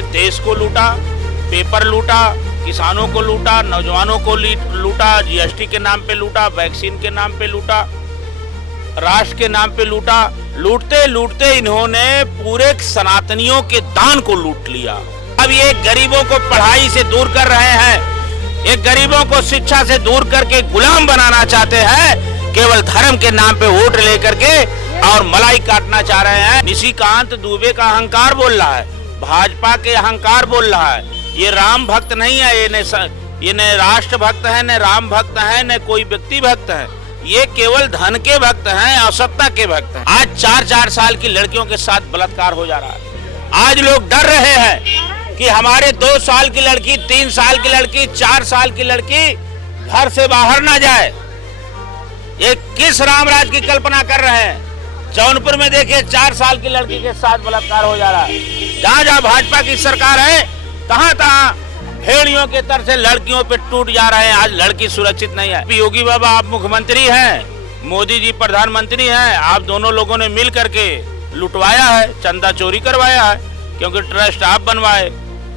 इन्होंने देश को लूटा, पेपर लूटा, किसानों को लूटा, नौजवानों को लूटा, जीएसटी के नाम पे लूटा, वैक्सीन के नाम पे लूटा, राष्ट्र के नाम पे लूटा। लूटते लूटते इन्होंने पूरे सनातनियों के दान को लूट लिया। अब ये गरीबों को पढ़ाई से दूर कर रहे हैं, ये गरीबों को शिक्षा से दूर करके गुलाम बनाना चाहते हैं, केवल धर्म के नाम पे वोट लेकर के और मलाई काटना चाह रहे हैं। निशिकांत दुबे का अहंकार बोल रहा है, भाजपा के अहंकार बोल रहा है। ये राम भक्त नहीं है, ये न राष्ट्र भक्त है, न राम भक्त है, न कोई व्यक्ति भक्त है। ये केवल धन के भक्त हैं और सत्ता के भक्त हैं। आज 4-4 साल की लड़कियों के साथ बलात्कार हो जा रहा है। आज लोग डर रहे हैं कि हमारे 2 साल की लड़की, 3 साल की लड़की, 4 साल की लड़की घर से बाहर ना जाए। ये किस रामराज की कल्पना कर रहे हैं? जौनपुर में देखिए 4 साल की लड़की के साथ बलात्कार हो जा रहा है। जहाँ जहाँ भाजपा की सरकार है, तहाँ भेड़ियों के तरह से लड़कियों पे टूट जा रहे हैं। आज लड़की सुरक्षित नहीं है। योगी बाबा आप मुख्यमंत्री हैं, मोदी जी प्रधानमंत्री हैं, आप दोनों लोगों ने मिल करके लुटवाया है, चंदा चोरी करवाया है, क्योंकि ट्रस्ट आप बनवाए,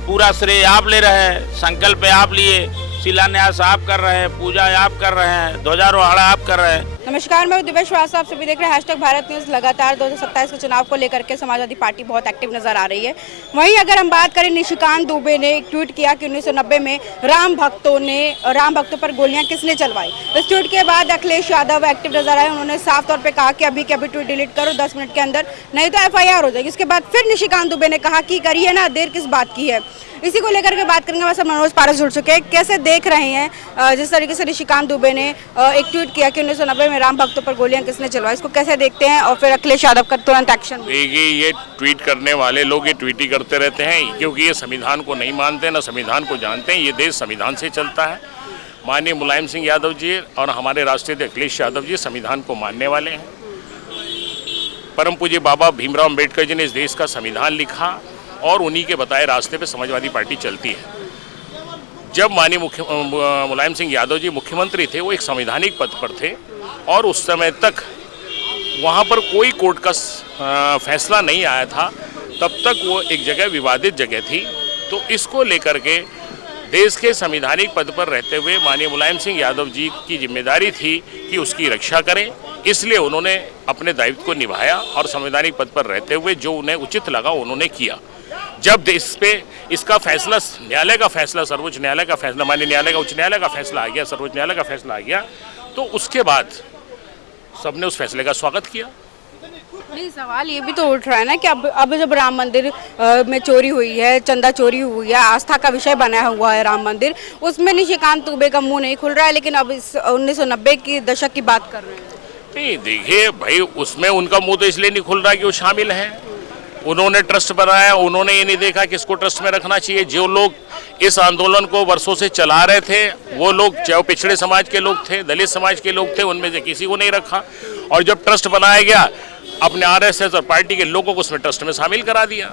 पूरा श्रेय आप ले रहे हैं, संकल्प आप लिए, शिलान्यास आप कर रहे हैं, पूजा आप कर रहे हैं, ध्वजारोहण आप कर रहे हैं। नमस्कार, मैं दिव्या श्रीवास्तव, आप सभी देख रहे हैं #भारत न्यूज़। लगातार 2027 के चुनाव को लेकर के समाजवादी पार्टी बहुत एक्टिव नजर आ रही है। वहीं अगर हम बात करें, निशिकांत दुबे ने एक ट्वीट किया कि 1990 में राम भक्तों पर गोलियां किसने चलवाई। इस ट्वीट के बाद अखिलेश यादव एक्टिव नजर आए। उन्होंने साफ तौर पर कहा कि अभी के अभी ट्वीट डिलीट करो 10 मिनट के अंदर, नहीं तो FIR हो जाएगी। इसके बाद फिर निशिकांत दुबे ने कहा कि करिए ना, देर किस बात की है। इसी को लेकर के बात करेंगे। वैसे मनोज पारस जुड़ चुके हैं। कैसे देख रहे हैं जिस तरीके से निशिकांत दुबे ने एक ट्वीट किया कि 1990 में राम भक्तों पर गोलियां किसने चलवाई, इसको कैसे देखते हैं? और फिर अखिलेश यादव का तुरंत एक्शन। देखिए, ये ट्वीट करने वाले लोग ये ट्वीट ही करते रहते हैं, क्योंकि ये संविधान को नहीं मानते, ना संविधान को जानते हैं। ये देश संविधान से चलता है। माननीय मुलायम सिंह यादव जी और हमारे राष्ट्रीय अध्यक्ष अखिलेश यादव जी संविधान को मानने वाले हैं। परम पूज्य बाबा भीमराव अम्बेडकर जी ने इस देश का संविधान लिखा और उन्हीं के बताए रास्ते पे समाजवादी पार्टी चलती है। जब माननीय मुलायम सिंह यादव जी मुख्यमंत्री थे, वो एक संवैधानिक पद पर थे और उस समय तक वहाँ पर कोई कोर्ट का फैसला नहीं आया था। तब तक वो एक जगह विवादित जगह थी। तो इसको लेकर के देश के संवैधानिक पद पर रहते हुए माननीय मुलायम सिंह यादव जी की जिम्मेदारी थी कि उसकी रक्षा करें। इसलिए उन्होंने अपने दायित्व को निभाया और संवैधानिक पद पर रहते हुए जो उन्हें उचित लगा उन्होंने किया। जब देश पे इसका फैसला, न्यायालय का फैसला, सर्वोच्च न्यायालय का फैसला, माननीय न्यायालय का, उच्च न्यायालय का फैसला आ गया, सर्वोच्च न्यायालय का फैसला आ गया, तो उसके बाद सबने उस फैसले का स्वागत किया। नहीं, सवाल ये भी तो उठ रहा है ना कि अब जब राम मंदिर में चोरी हुई है, चंदा चोरी हुई है, आस्था का विषय बना हुआ है राम मंदिर, उसमें निशिकांत दुबे का मुंह नहीं खुल रहा है, लेकिन अब इस 1990 की दशक की बात कर रहे हैं। नहीं, देखिए भाई, उसमें उनका मुंह तो इसलिए नहीं खुल रहा कि वो शामिल हैं। उन्होंने ट्रस्ट बनाया, उन्होंने ये नहीं देखा कि इसको ट्रस्ट में रखना चाहिए। जो लोग इस आंदोलन को वर्षों से चला रहे थे, वो लोग चाहे वो पिछड़े समाज के लोग थे, दलित समाज के लोग थे, उनमें से किसी को नहीं रखा। और जब ट्रस्ट बनाया गया, अपने RSS और पार्टी के लोगों को उसमें ट्रस्ट में शामिल करा दिया।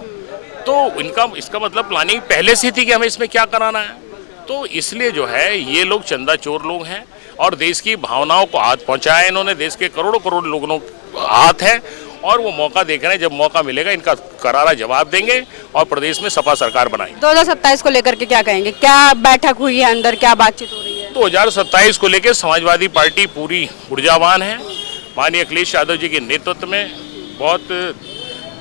तो इसका मतलब प्लानिंग पहले से थी कि हमें इसमें क्या कराना है। तो इसलिए जो है, ये लोग चंदा चोर लोग हैं और देश की भावनाओं को हाथ पहुँचाया इन्होंने। देश के करोड़ों करोड़ लोगों को हाथ है और वो मौका देख रहे हैं। जब मौका मिलेगा, इनका करारा जवाब देंगे और प्रदेश में सपा सरकार बनाएंगे। 2027 को लेकर के क्या कहेंगे? क्या बैठक हुई है अंदर, क्या बातचीत हो रही है? 2027 को लेकर समाजवादी पार्टी पूरी ऊर्जावान है। माननीय अखिलेश यादव जी के नेतृत्व में बहुत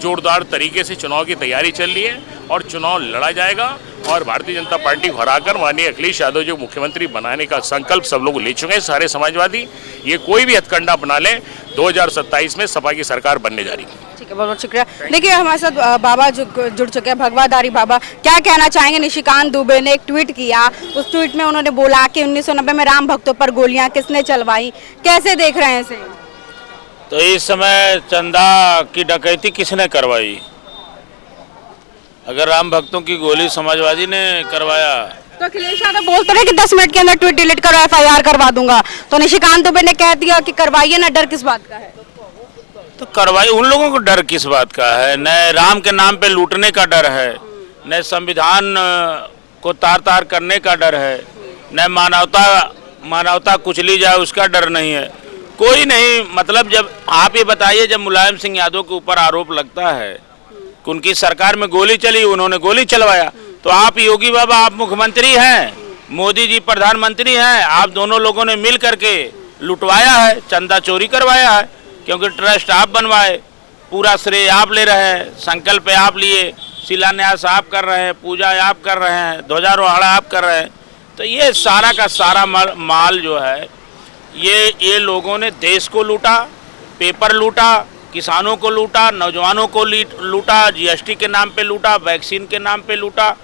जोरदार तरीके से चुनाव की तैयारी चल रही है और चुनाव लड़ा जाएगा और भारतीय जनता पार्टी को हराकर माननीय अखिलेश यादव जी को मुख्यमंत्री बनाने का संकल्प सब लोग ले चुके हैं, सारे समाजवादी। ये कोई भी हथकंडा अपना ले, 2027 में सपा की सरकार बनने जा रही है। ठीक है, बहुत बहुत शुक्रिया। देखिए, हमारे साथ बाबा जुड़ चुके हैं, भगवाधारी बाबा। क्या कहना चाहेंगे? निशिकांत दुबे ने एक ट्वीट किया, उस ट्वीट में उन्होंने बोला कि 1990 में राम भक्तों पर गोलियां किसने चलवाई। कैसे देख रहे हैं इसे? तो इस समय चंदा की डकैती किसने करवाई? अगर राम भक्तों की गोली समाजवादी ने करवाया तो अखिलेश यादव बोलते रहे कि 10 मिनट के अंदर ट्वीट डिलीट करो, FIR करवा दूंगा। तो निशिकांत दुबे ने कह दिया कि करवाइए ना, डर किस बात का है? तो करवाई। उन लोगों को डर किस बात का है? न राम के नाम पे लूटने का डर है, न संविधान को तार तार करने का डर है, न मानवता कुचली जाए उसका डर नहीं है। कोई नहीं। मतलब जब आप ये बताइए, जब मुलायम सिंह यादव के ऊपर आरोप लगता है उनकी सरकार में गोली चली, उन्होंने गोली चलवाया। तो आप योगी बाबा, आप मुख्यमंत्री हैं, मोदी जी प्रधानमंत्री हैं, आप दोनों लोगों ने मिल करके लुटवाया है, चंदा चोरी करवाया है, क्योंकि ट्रस्ट आप बनवाए, पूरा श्रेय आप ले रहे हैं, संकल्प आप लिए, शिलान्यास आप कर रहे हैं, पूजा आप कर रहे हैं, ध्वजारोहण आप कर रहे हैं। तो ये सारा का सारा माल जो है ये लोगों ने देश को लूटा, पेपर लूटा, किसानों को लूटा, नौजवानों को लूटा, जीएसटी के नाम पे लूटा, वैक्सीन के नाम पे लूटा,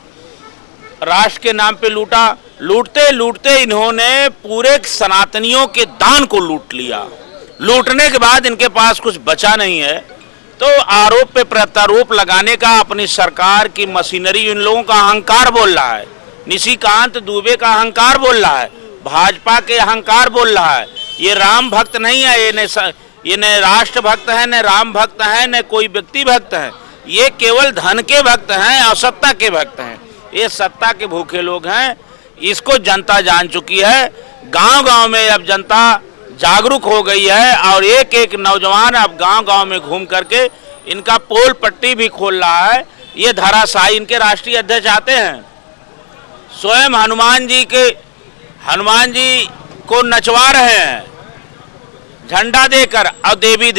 राष्ट्र के नाम पे लूटा। लूटते लूटते इन्होंने पूरे सनातनियों के दान को लूट लिया। लूटने के बाद इनके पास कुछ बचा नहीं है, तो आरोप पे प्रत्यारोप लगाने का अपनी सरकार की मशीनरी, इन लोगों का अहंकार बोल रहा है। निशिकांत दुबे का अहंकार बोल रहा है, भाजपा के अहंकार बोल रहा है। ये राम भक्त नहीं है, ये न राष्ट्र भक्त है, न राम भक्त है, न कोई व्यक्ति भक्त है। ये केवल धन के भक्त हैं और सत्ता के भक्त हैं। ये सत्ता के भूखे लोग हैं। इसको जनता जान चुकी है। गांव-गांव में अब जनता जागरूक हो गई है और एक एक नौजवान अब गांव-गांव में घूम करके इनका पोल पट्टी भी खोल रहा है। ये धराशायी इनके राष्ट्रीय अध्यक्ष आते हैं, स्वयं हनुमान जी को नचवा रहे हैं झंडा देकर, और देवी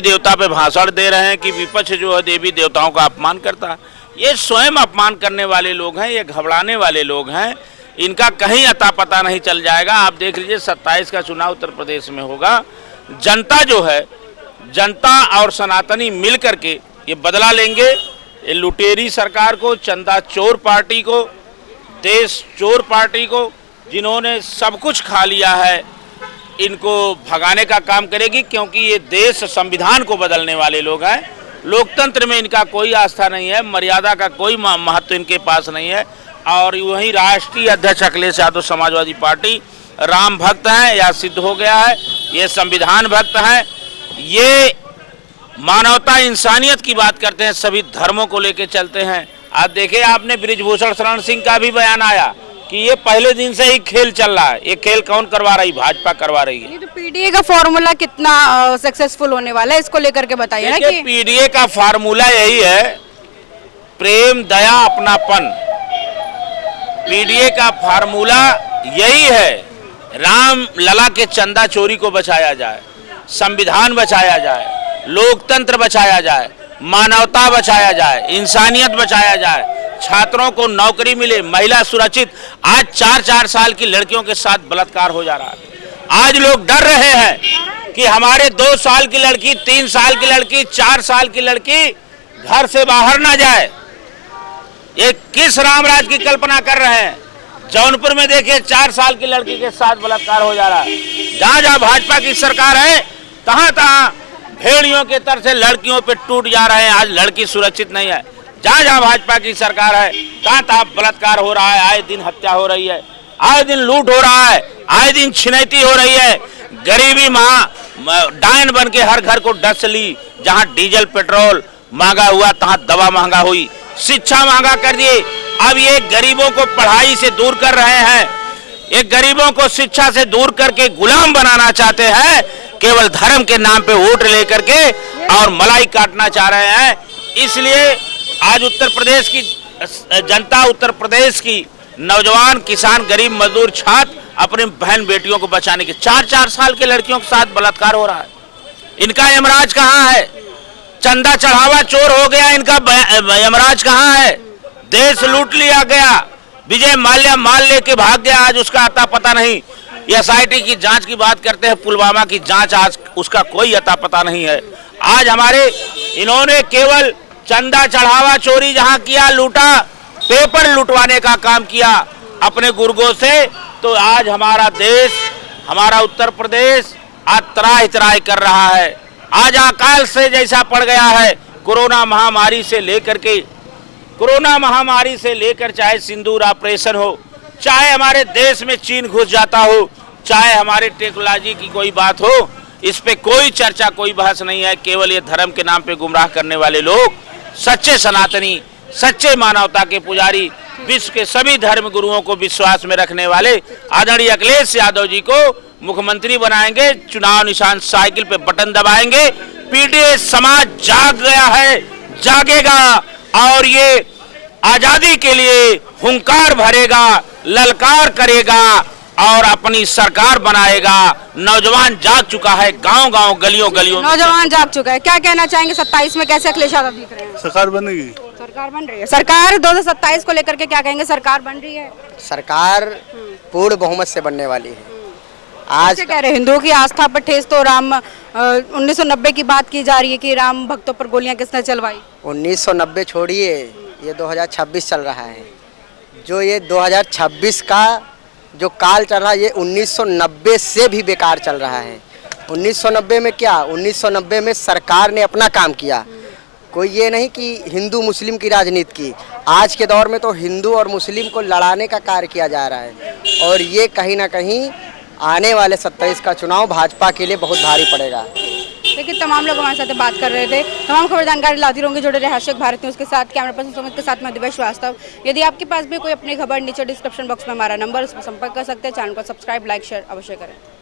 देवता पे भाषण दे रहे हैं कि विपक्ष जो है देवी देवताओं का अपमान करता है। ये स्वयं अपमान करने वाले लोग हैं, ये घबराने वाले लोग हैं। इनका कहीं अता पता नहीं चल जाएगा। आप देख लीजिए 27 का चुनाव उत्तर प्रदेश में होगा। जनता जो है, जनता और सनातनी मिल करके ये बदला लेंगे। ये लुटेरी सरकार को, चंदा चोर पार्टी को, देश चोर पार्टी को, जिन्होंने सब कुछ खा लिया है, इनको भगाने का काम करेगी। क्योंकि ये देश संविधान को बदलने वाले लोग हैं। लोकतंत्र में इनका कोई आस्था नहीं है, मर्यादा का कोई महत्व इनके पास नहीं है। और वहीं राष्ट्रीय अध्यक्ष अखिलेश यादव समाजवादी पार्टी राम भक्त हैं, या सिद्ध हो गया है। ये संविधान भक्त हैं, ये मानवता इंसानियत की बात करते हैं, सभी धर्मों को लेके चलते हैं। आप देखें, आपने ब्रिजभूषण शरण सिंह का भी बयान आया कि ये पहले दिन से ही खेल चल रहा है। ये खेल कौन करवा रही? भाजपा करवा रही है। तो पीडीए का फॉर्मूला कितना सक्सेसफुल होने वाला है, इसको लेकर के बताइए ना। कि पीडीए का फार्मूला यही है, प्रेम, दया, अपनापन। पीडीए का फार्मूला यही है, राम लला के चंदा चोरी को बचाया जाए, संविधान बचाया जाए, लोकतंत्र बचाया जाए, मानवता बचाया जाए, इंसानियत बचाया जाए, छात्रों को नौकरी मिले, महिला सुरक्षित। आज 4-4 साल की लड़कियों के साथ बलात्कार हो जा रहा है। आज लोग डर रहे हैं कि हमारे 2 साल की लड़की, 3 साल की लड़की, 4 साल की लड़की घर से बाहर ना जाए। ये किस रामराज की कल्पना कर रहे हैं? जौनपुर में देखिए 4 साल की लड़की के साथ बलात्कार हो जा रहा है। जहाँ जहाँ भाजपा की सरकार है, तहाँ तहाँ भेड़ियों के तरह से लड़कियों पे टूट जा रहे हैं। आज लड़की सुरक्षित नहीं है। जहाँ जहाँ भाजपा की सरकार है, तहाँ तहाँ बलात्कार हो रहा है, आए दिन हत्या हो रही है, आए दिन लूट हो रहा है, आए दिन छिनैती हो रही है। गरीबी डायन बन के हर घर को डस ली। जहाँ डीजल पेट्रोल महंगा हुआ, तहाँ दवा महंगा हुई, शिक्षा महंगा कर दिए। अब ये गरीबों को पढ़ाई से दूर कर रहे हैं, ये गरीबों को शिक्षा से दूर करके गुलाम बनाना चाहते हैं। केवल धर्म के नाम पे वोट लेकर के और मलाई काटना चाह रहे हैं। इसलिए आज उत्तर प्रदेश की जनता, उत्तर प्रदेश की नौजवान, किसान, गरीब, मजदूर, छात्र अपने बहन बेटियों को बचाने के 4-4 साल के लड़कियों के साथ बलात्कार हो रहा है। इनका यमराज कहाँ है? चंदा चढ़ावा चोर हो गया, इनका यमराज कहाँ है? देश लूट लिया गया, विजय माल्या माल लेके भाग गया, आज उसका अता पता नहीं। एसआईटी की जांच की बात करते हैं, पुलवामा की जांच, आज उसका कोई अता पता नहीं है। आज हमारे इन्होंने केवल चंदा चढ़ावा चोरी जहां किया, लूटा, पेपर लुटवाने का काम किया अपने गुर्गों से, तो आज हमारा देश, हमारा उत्तर प्रदेश आज त्राहि त्राहि कर रहा है। आज अकाल से जैसा पड़ गया है। कोरोना महामारी से लेकर चाहे सिंदूर ऑपरेशन हो, चाहे हमारे देश में चीन घुस जाता हो, चाहे हमारे टेक्नोलॉजी की कोई बात हो, इस पे कोई चर्चा, कोई बहस नहीं है। केवल ये धर्म के नाम पे गुमराह करने वाले लोग, सच्चे सनातनी, सच्चे मानवता के पुजारी, विश्व के सभी धर्म गुरुओं को विश्वास में रखने वाले आदरणीय अखिलेश यादव जी को मुख्यमंत्री बनाएंगे। चुनाव निशान साइकिल पे बटन दबाएंगे। पीडीए समाज जाग गया है, जागेगा और ये आजादी के लिए हुंकार भरेगा, ललकार करेगा और अपनी सरकार बनाएगा। नौजवान जाग चुका है, गांव गांव गलियों गलियों में। नौजवान जाग चुका है, क्या कहना चाहेंगे 27 में कैसे अखिलेश यादव दिख रहे हैं? सरकार बनेगी। सरकार बन रही है। सरकार 2027 को लेकर के क्या कहेंगे? सरकार बन रही है। सरकार पूर्ण बहुमत से बनने वाली है। आज कैसे कह रहे हैं? हिंदुओं की आस्था पर ठेस तो 1990 की बात की जा रही है कि राम भक्तों पर गोलियां किसने चलवाई। 1990 छोड़िए, ये 2026 चल रहा है। जो ये 2026 का जो काल चल रहा है, ये 1990 से भी बेकार चल रहा है। 1990 में क्या, 1990 में सरकार ने अपना काम किया, कोई ये नहीं कि हिंदू मुस्लिम की राजनीति की। आज के दौर में तो हिंदू और मुस्लिम को लड़ाने का कार्य किया जा रहा है और ये कहीं ना कहीं आने वाले 27 का चुनाव भाजपा के लिए बहुत भारी पड़ेगा। लेकिन तमाम लोग हमारे साथ बात कर रहे थे, तमाम खबर जानकारी लाती रहूंगी। जुड़े रहे #भारत न्यूज़ के साथ। कैमरा पर्सन सुमित के साथ मैं दिव्या श्रीवास्तव। यदि आपके पास भी कोई अपनी खबर, नीचे डिस्क्रिप्शन बॉक्स में हमारा नंबर, उस पर संपर्क कर सकते हैं। चैनल को सब्सक्राइब, लाइक, शेयर अवश्य करें।